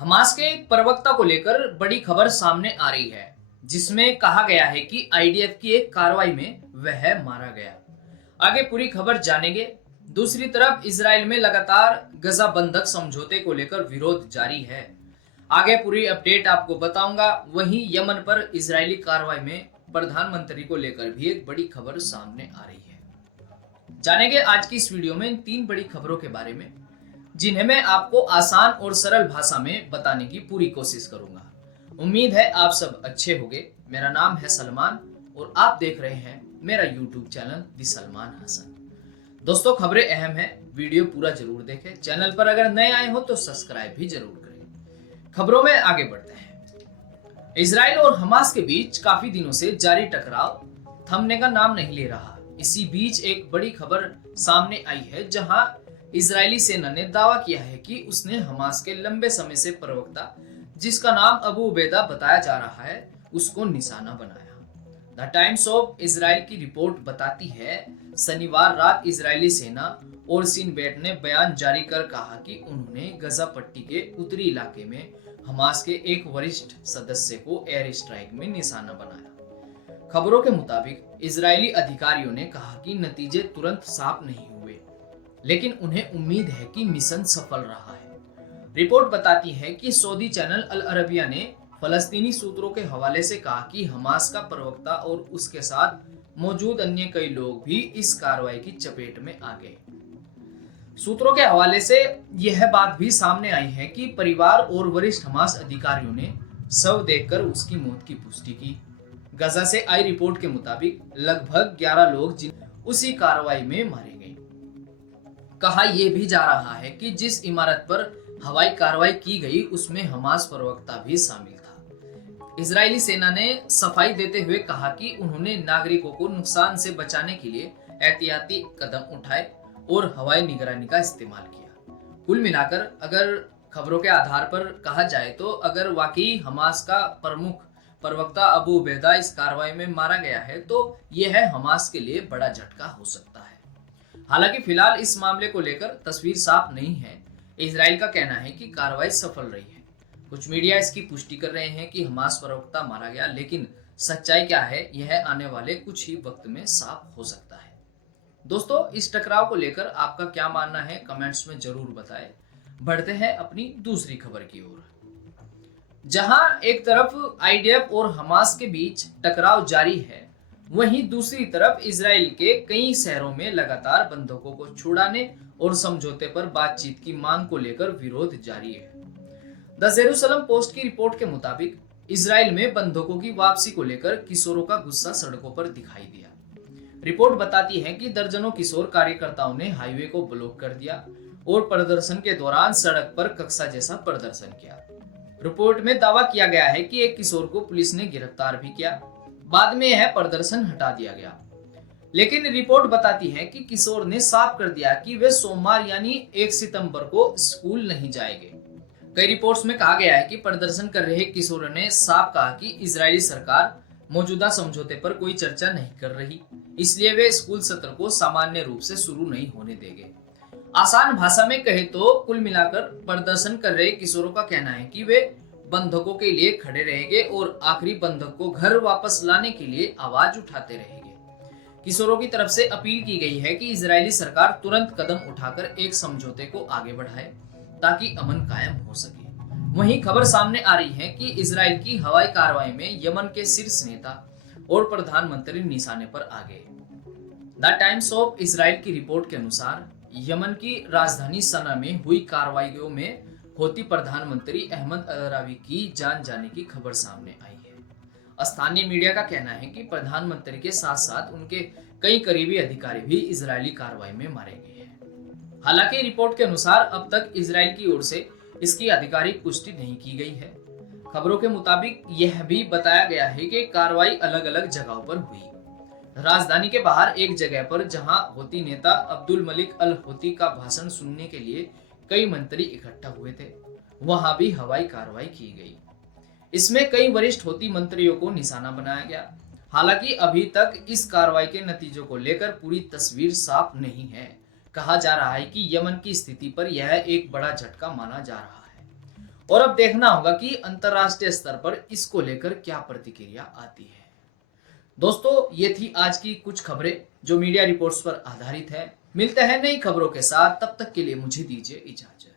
Hamas के एक प्रवक्ता को लेकर बड़ी खबर सामने आ रही है, जिसमें कहा गया है कि आईडीएफ की एक कार्रवाई में वह मारा गया। आगे पूरी खबर जानेंगे। दूसरी तरफ इजराइल में लगातार गजा बंधक समझौते को लेकर विरोध जारी है। आगे पूरी अपडेट आपको बताऊंगा। वहीं यमन पर इजरायली कार्रवाई में प्रधानमंत्री को लेकर भी एक बड़ी खबर सामने आ रही है। जानेंगे आज की इस वीडियो में इन तीन बड़ी खबरों के बारे में, जिन्हें मैं आपको आसान और सरल भाषा में बताने की पूरी कोशिश करूंगा। उम्मीद है आप सब अच्छे होंगे। मेरा नाम है सलमान और आप देख रहे हैं मेरा यूट्यूब चैनल दी सलमान हसन। दोस्तों, खबरें अहम है, वीडियो पूरा जरूर देखें। चैनल पर अगर नए आए हो तो सब्सक्राइब भी जरूर करें। खबरों में आगे बढ़ते हैं। इजराइल और हमास के बीच काफी दिनों से जारी टकराव थमने का नाम नहीं ले रहा। इसी बीच एक बड़ी खबर सामने आई है, जहां इजरायली सेना ने दावा किया है कि उसने हमास के लंबे समय से प्रवक्ता, जिसका नाम अबू उबैदा बताया जा रहा है, उसको निशाना बनाया। द टाइम्स ऑफ इजराइल की रिपोर्ट बताती है, शनिवार रात इजरायली सेना और सिन बेट ने बयान जारी कर कहा कि उन्होंने गजा पट्टी के उत्तरी इलाके में हमास के एक वरिष्ठ सदस्य को एयर स्ट्राइक में निशाना बनाया। खबरों के मुताबिक इजरायली अधिकारियों ने कहा कि नतीजे तुरंत साफ नहीं हुए, लेकिन उन्हें उम्मीद है कि मिशन सफल रहा है। रिपोर्ट बताती है कि सऊदी चैनल अल अरबिया ने फलस्तीनी सूत्रों के हवाले से कहा कि हमास का प्रवक्ता और उसके साथ मौजूद अन्य कई लोग भी इस कार्रवाई की चपेट में आ गए। सूत्रों के हवाले से यह बात भी सामने आई है कि परिवार और वरिष्ठ हमास अधिकारियों ने शव देखकर उसकी मौत की पुष्टि की। गजा से आई रिपोर्ट के मुताबिक लगभग 11 लोग उसी कार्रवाई में मारे गए। कहा यह भी जा रहा है कि जिस इमारत पर हवाई कार्रवाई की गई उसमें हमास प्रवक्ता भी शामिल था। इजरायली सेना ने सफाई देते हुए कहा कि उन्होंने नागरिकों को नुकसान से बचाने के लिए एहतियाती कदम उठाए और हवाई निगरानी का इस्तेमाल किया। कुल मिलाकर अगर खबरों के आधार पर कहा जाए तो अगर वाकई हमास का प्रमुख प्रवक्ता अबू उबैदा इस कार्रवाई में मारा गया है तो यह हमास के लिए बड़ा झटका हो सकता है। हालांकि फिलहाल इस मामले को लेकर तस्वीर साफ नहीं है। इजराइल का कहना है कि कार्रवाई सफल रही है। कुछ मीडिया इसकी पुष्टि कर रहे हैं कि हमास प्रवक्ता मारा गया, लेकिन सच्चाई क्या है यह आने वाले कुछ ही वक्त में साफ हो सकता है। दोस्तों, इस टकराव को लेकर आपका क्या मानना है, कमेंट्स में जरूर बताएं। बढ़ते हैं अपनी दूसरी खबर की ओर। जहां एक तरफ आईडीएफ और हमास के बीच टकराव जारी है, वहीं दूसरी तरफ इजराइल के कई शहरों में लगातार बंधकों को छुड़ाने और समझौते पर बातचीत की मांग को लेकर विरोध जारी है। द जेरूसलम पोस्ट की रिपोर्ट के मुताबिक इजराइल में बंधकों की वापसी को लेकर किशोरों का गुस्सा सड़कों पर दिखाई दिया। रिपोर्ट बताती है कि दर्जनों किशोर कार्यकर्ताओं ने हाईवे को ब्लॉक कर दिया और प्रदर्शन के दौरान सड़क पर कक्षा जैसा प्रदर्शन किया। रिपोर्ट में दावा किया गया है कि एक किशोर को पुलिस ने गिरफ्तार भी किया। बाद में यह प्रदर्शन हटा दिया गया, लेकिन रिपोर्ट बताती है कि किशोर ने साफ कर दिया कि वे सोमवार यानी 1 सितंबर को स्कूल नहीं जाएंगे। कई रिपोर्ट्स में कहा गया है कि प्रदर्शन कर रहे किशोरों ने साफ कहा कि इजरायली सरकार मौजूदा समझौते पर कोई चर्चा नहीं कर रही, इसलिए वे स्कूल सत्र को सामान्य रूप से शुरू नहीं होने देंगे। आसान भाषा में कहे तो कुल मिलाकर प्रदर्शन कर रहे किशोरों का कहना है कि वे बंधकों के लिए खड़े रहेंगे और आखिरी बंधक को घर वापस लाने के लिए आवाज उठाते रहेंगे। किशोरों की तरफ से अपील की गई है कि इजरायली सरकार तुरंत कदम उठाकर एक समझौते को आगे बढ़ाए ताकि अमन कायम हो सके। वहीं खबर सामने आ रही है कि इजराइल की हवाई कार्रवाई में यमन के शीर्ष नेता और प्रधानमंत्री निशाने पर आ गए। द टाइम्स ऑफ इजराइल की रिपोर्ट के अनुसार यमन की राजधानी सना में हुई कार्रवाइयों में हौती प्रधानमंत्री अहमद अल-अरावी की जान जाने की खबर सामने आई है। स्थानीय मीडिया का कहना है कि प्रधानमंत्री के साथ साथ उनके कई करीबी अधिकारी भी इजरायली कार्रवाई में मारे गए हैं। हालांकि रिपोर्ट के अनुसार अब तक इजराइल की ओर से इसकी आधिकारिक पुष्टि नहीं की गई है। खबरों के मुताबिक यह भी बताया गया है कि कार्रवाई अलग अलग जगहों पर हुई। राजधानी के बाहर एक जगह पर जहां हौती नेता अब्दुल मलिक अल हौती का भाषण सुनने के लिए कई मंत्री इकट्ठा हुए थे, वहां भी हवाई कार्रवाई की गई। इसमें कई वरिष्ठ हौती मंत्रियों को निशाना बनाया गया। हालांकि अभी तक इस कार्रवाई के नतीजों को लेकर पूरी तस्वीर साफ नहीं है। कहा जा रहा है कि यमन की स्थिति पर यह एक बड़ा झटका माना जा रहा है और अब देखना होगा कि अंतरराष्ट्रीय स्तर पर इसको लेकर क्या प्रतिक्रिया आती है। दोस्तों, ये थी आज की कुछ खबरें जो मीडिया रिपोर्ट्स पर आधारित है। मिलते हैं नई खबरों के साथ, तब तक के लिए मुझे दीजिए इजाजत।